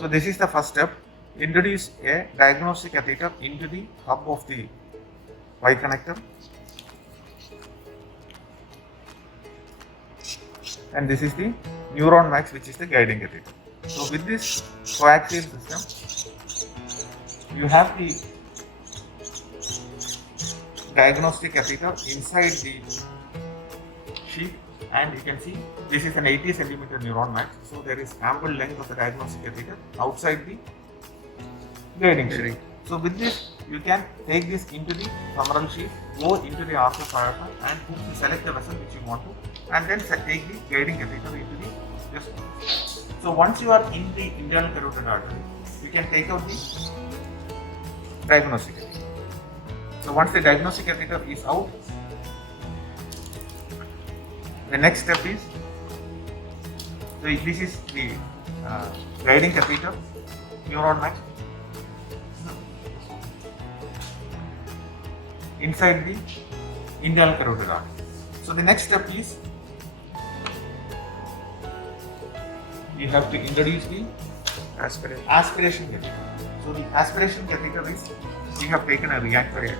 So this is the first step. Introduce a diagnostic catheter into the hub of the Y connector, and this is the neuron max, which is the guiding catheter. So with this coaxial system, you have the diagnostic catheter inside the sheath, and you can see this is an 80 centimeter neuron max. So there is ample length of the diagnostic catheter outside the guiding sheath. So with this, you can take this into the femoral sheath, go into the arch of aorta, and select the vessel which you want to, and then take the guiding catheter into the vessel. So once you are in the internal carotid artery, you can take out the diagnostic catheter. So once the diagnostic catheter is out, the next step is, so this is the guiding catheter, neuron max, inside the internal carotid artery. So the next step is, you have to introduce the aspiration catheter. So the aspiration catheter is, you have taken a reactor here.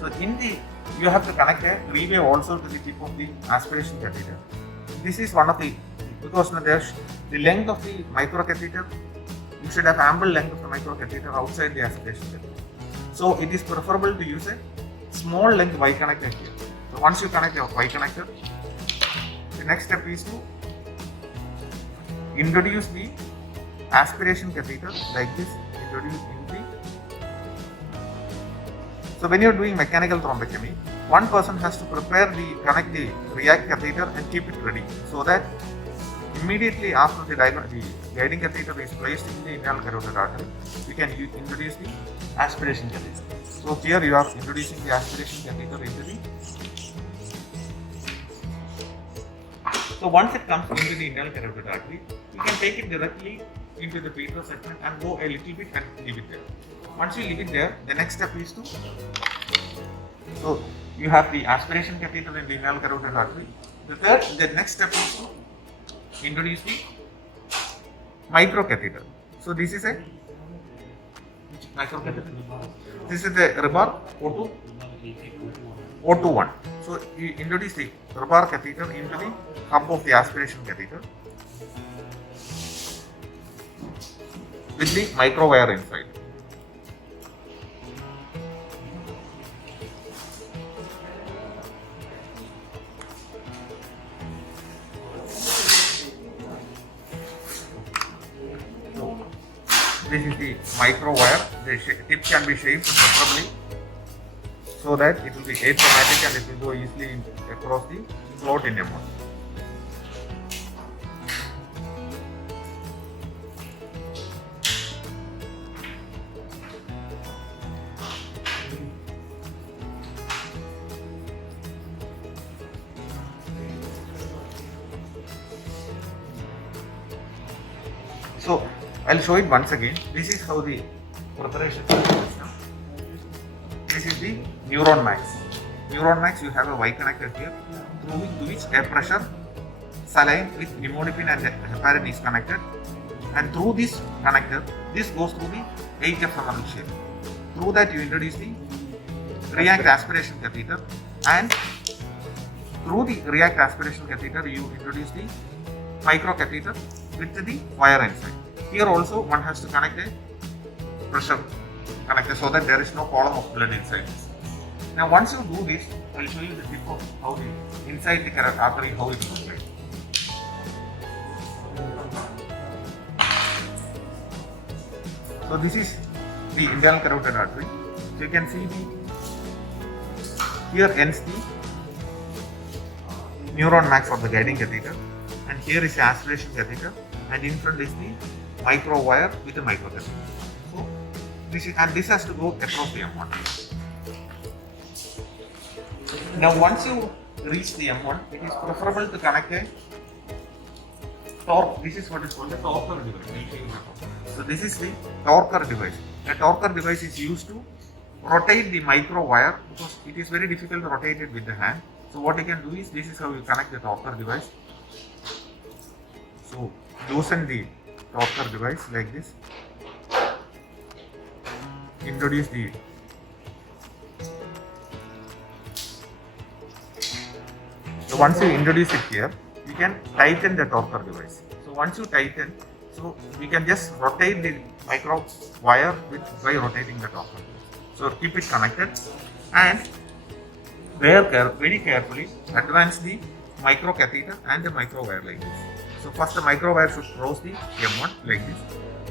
So in the, you have to connect a three-way also to the tip of the aspiration catheter. This is one of the, because there's the length of the microcatheter, you should have ample length of the microcatheter outside the aspiration catheter. So it is preferable to use a small length Y connector here. So once you connect your Y connector, the next step is to introduce the aspiration catheter like this, introduce in the. So when you are doing mechanical thrombectomy, one person has to connect the REACT catheter and keep it ready, so that immediately after the guiding catheter is placed in the internal carotid artery, you can introduce the aspiration catheter. So here you are introducing the aspiration catheter into the. So once it comes into the internal carotid artery, you can take it directly into the Peter segment and go a little bit and leave it there. Once you leave it there, the next step is to, so you have the aspiration catheter in the internal carotid artery. The next step is to introduce the microcatheter. So this is a microcatheter. This is the Rebar O21. So you introduce the Rebar catheter into the hub of the aspiration catheter with the micro wire inside. This is the micro wire. The tip can be shaped preferably so that it will be atraumatic and it will go easily across the clot in M1. So I'll show it once again. This is how the preparation is done. This is the neuron max. Neuron max, you have a Y connector here, through which air pressure, saline with imodipine and heparin is connected, and through this connector, this goes through the HF femoral shape. Through that you introduce the REACT aspiration catheter, and through the REACT aspiration catheter you introduce the microcatheter with the wire inside. Here also one has to connect a pressure connector so that there is no column of blood inside this. Now once you do this, I will show you the tip of how the inside the carotid artery, how it looks like. So this is the internal carotid artery. So you can see here ends the neuron max of the guiding catheter, and here is the aspiration catheter, and in front is the micro wire with the microcatheter. So this has to go across the M1. Now once you reach the M1, it is preferable to connect a torque. This is what is called a torquer device. So this is the torquer device. A torquer device is used to rotate the micro wire because it is very difficult to rotate it with the hand. So what you can do is, this is how you connect the torquer device. So loosen the torture device like this. Introduce the so once you introduce it here, you can tighten the torture device. So once you tighten, so we can just rotate the micro wire by rotating the torture device. So keep it connected and very carefully advance the microcatheter and the micro wire like this. So first the micro wire should cross the M1 like this.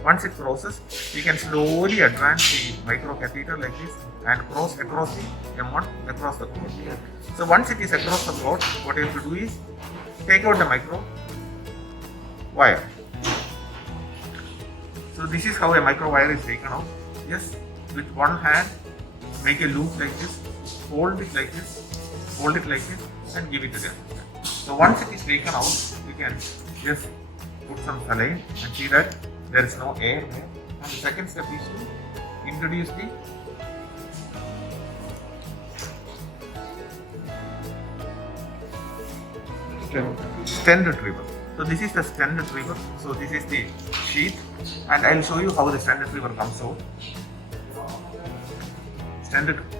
Once it crosses, we can slowly advance the microcatheter like this and cross across the M1 across the clot. So once it is across the clot, what you have to do is take out the micro wire. So this is how a micro wire is taken out. Just with one hand, make a loop like this, hold it like this, and give it to them. So once it is taken out, you can just put some saline and see that there is no air there. And the second step is to introduce the stent retriever. So this is the stent retriever. So this is the sheath, and I will show you how the stent retriever comes out. Stent retriever.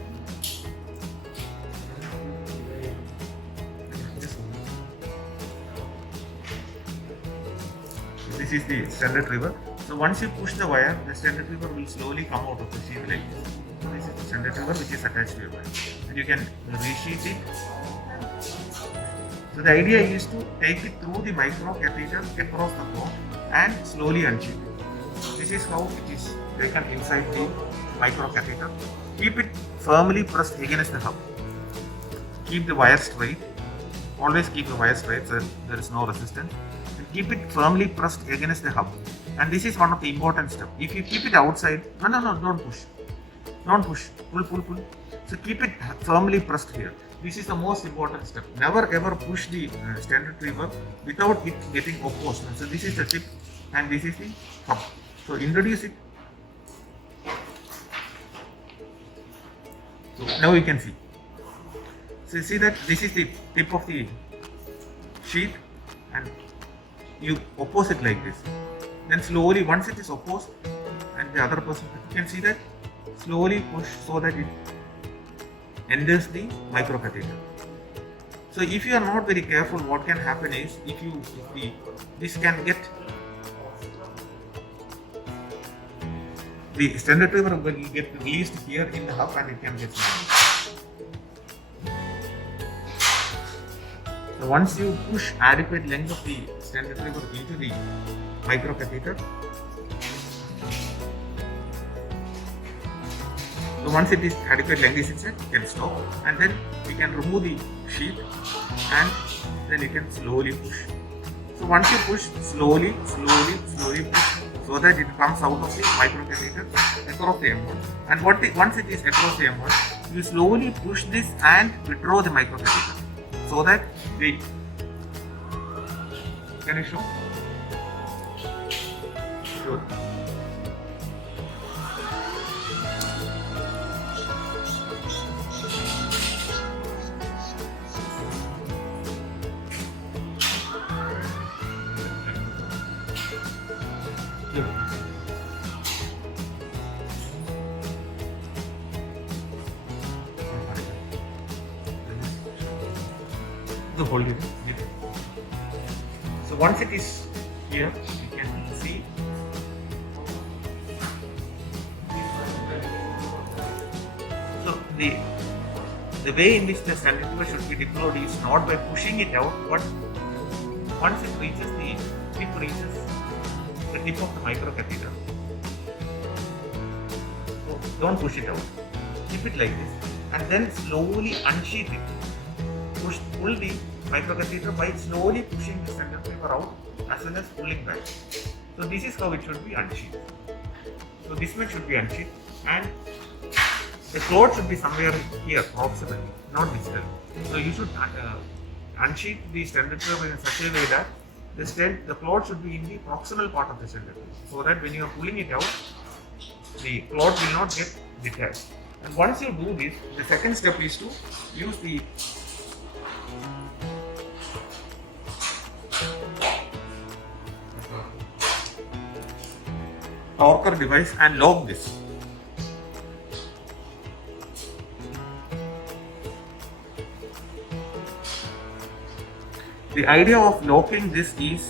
This is the stent retriever. So once you push the wire, the stent retriever will slowly come out of the sheath like this. So this is the stent retriever which is attached to your wire, and you can resheath it. So the idea is to take it through the microcatheter across the clot and slowly unsheath it. This is how it is taken inside the microcatheter. Keep it firmly pressed against the hub. Keep the wire straight. Always keep the wire straight so there is no resistance. And keep it firmly pressed against the hub. And this is one of the important steps. If you keep it outside, no, don't push. Don't push. Pull. So keep it firmly pressed here. This is the most important step. Never ever push the stent retriever without it getting opposed. So this is the tip and this is the hub. So introduce it. So now you can see. So you see that this is the tip of the sheath and you oppose it like this. Then slowly, once it is opposed and the other person, you can see that slowly push so that it enters the microcatheter. So if you are not very careful, what can happen is this can get the stent retriever will get released here in the hub and it can get snapped. So once you push adequate length of the stent retriever into the microcatheter, so once it is adequate length is inside, you can stop and then you can remove the sheath and then you can slowly push. So once you push, slowly push so that it comes out of the microcatheter across the M1. And once it is across the M1, you slowly push this and withdraw the microcatheter so that wait. Can you show? Sure. Hold it. So once it is here, you can see. So the way in which the stent retriever should be deployed is not by pushing it out, but once it reaches the tip of the microcatheter. So don't push it out. Keep it like this, and then slowly unsheath it. Pull the microcatheter by slowly pushing the stent retriever out as well as pulling back. So this is how it should be unsheathed. So this one should be unsheathed and the clot should be somewhere here proximally, not distal. So you should unsheath the stent retriever in such a way that the clot should be in the proximal part of the stent retriever, so that when you are pulling it out, the clot will not get detached. And once you do this, the second step is to use the torquer device and lock this. The idea of locking this is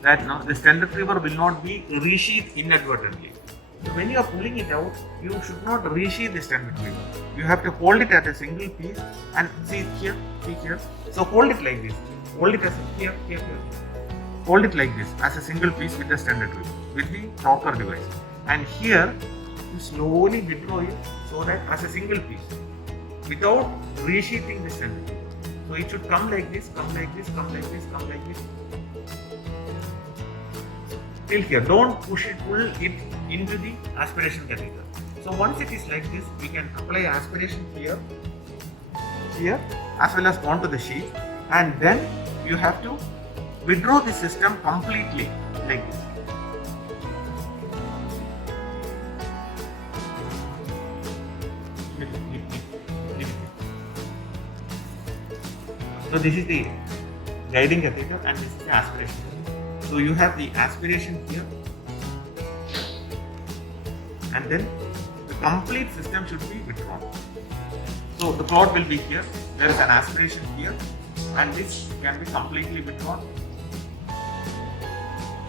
that now the stent retriever will not be resheathed inadvertently. So when you are pulling it out, you should not resheath the stent retriever. You have to hold it at a single piece and see here. So hold it like this. Hold it as here. Hold it like this as a single piece with the stent retriever with the torquer device. And here you slowly withdraw it so that as a single piece without resheathing the stent retriever. So it should come like this, come like this, come like this, come like this. Till here. Don't pull it into the aspiration catheter. So once it is like this, we can apply aspiration here, as well as onto the sheath, and then you have to withdraw the system completely like this. So this is the guiding catheter and this is the aspiration. So you have the aspiration here, and then the complete system should be withdrawn. So the clot will be here, there is an aspiration here, and this can be completely withdrawn.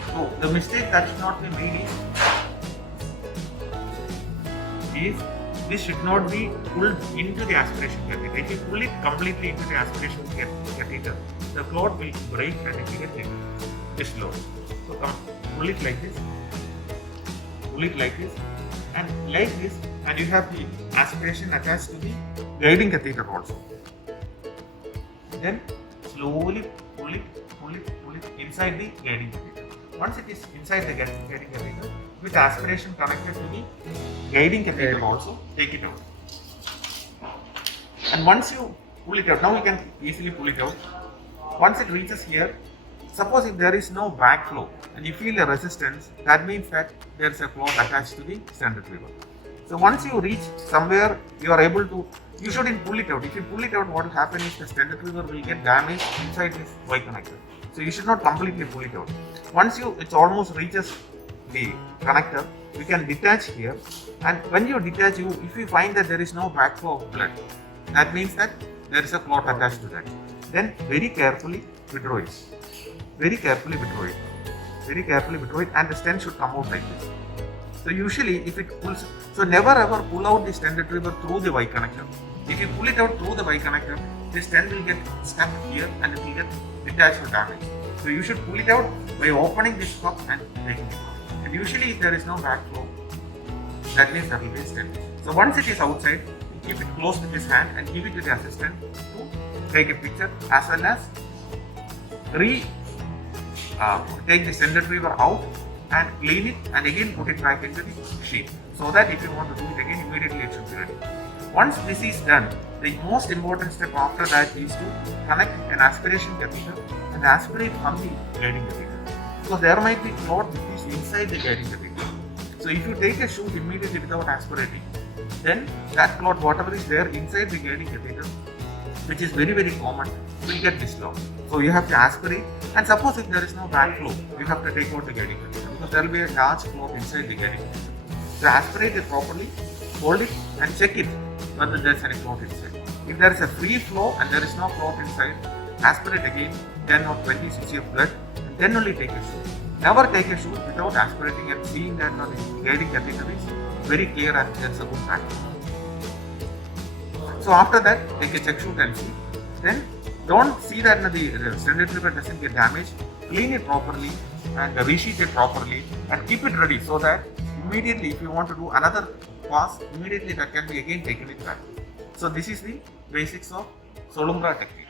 So the mistake that should not be made is this should not be pulled into the aspiration catheter. If you pull it completely into the aspiration catheter, the clot will break and it will get taken. This load. So come, pull it like this, and you have the aspiration attached to the guiding catheter also. Then slowly pull it inside the guiding catheter. Once it is inside the guiding catheter, with aspiration connected to the guiding catheter also, take it out. And once you pull it out, now you can easily pull it out. Once it reaches here, suppose if there is no backflow and you feel a resistance, that means that there is a clot attached to the stent retriever. So once you reach somewhere, you are able to, you shouldn't pull it out. If you pull it out, what will happen is the stent retriever will get damaged inside this Y connector. So you should not completely pull it out. Once it almost reaches the connector, you can detach here, and when you detach, if you find that there is no backflow of blood, that means that there is a clot attached to that. Then very carefully withdraw it. Very carefully withdraw it, and the stent should come out like this. So usually if it pulls, so never ever pull out the stent retriever through the Y connector. If you pull it out through the Y connector, the stent will get stuck here and it will get detached or damaged. So you should pull it out by opening this cup and taking it out. And usually if there is no backflow, that means that will be a stent. So once it is outside, keep it close with his hand and give it to the assistant to take a picture, as well as take the stent retriever out and clean it and again put it back into the sheath, so that if you want to do it again, immediately it should be ready. Once this is done, the most important step after that is to connect an aspiration catheter and aspirate from the guiding catheter, because there might be clot which is inside the guiding catheter. So if you take a shoot immediately without aspirating, then that clot, whatever is there inside the guiding catheter, which is very very common, will get dislodged. So you have to aspirate, and suppose if there is no backflow, you have to take out the guiding catheter, because there will be a large clot inside the guiding catheter. So aspirate it properly, hold it and check it whether there is any clot inside. If there is a free flow and there is no clot inside, aspirate again 10 or 20 cc of blood, and then only take a shoot. Never take a shoot without aspirating and seeing that the guiding catheter is very clear and there is a good backflow. So after that, take a check shoot and see. Then don't see that the stent retriever doesn't get damaged. Clean it properly and resheath it properly and keep it ready, so that immediately if you want to do another pass, immediately that can be again taken it back. So this is the basics of Solumbra technique.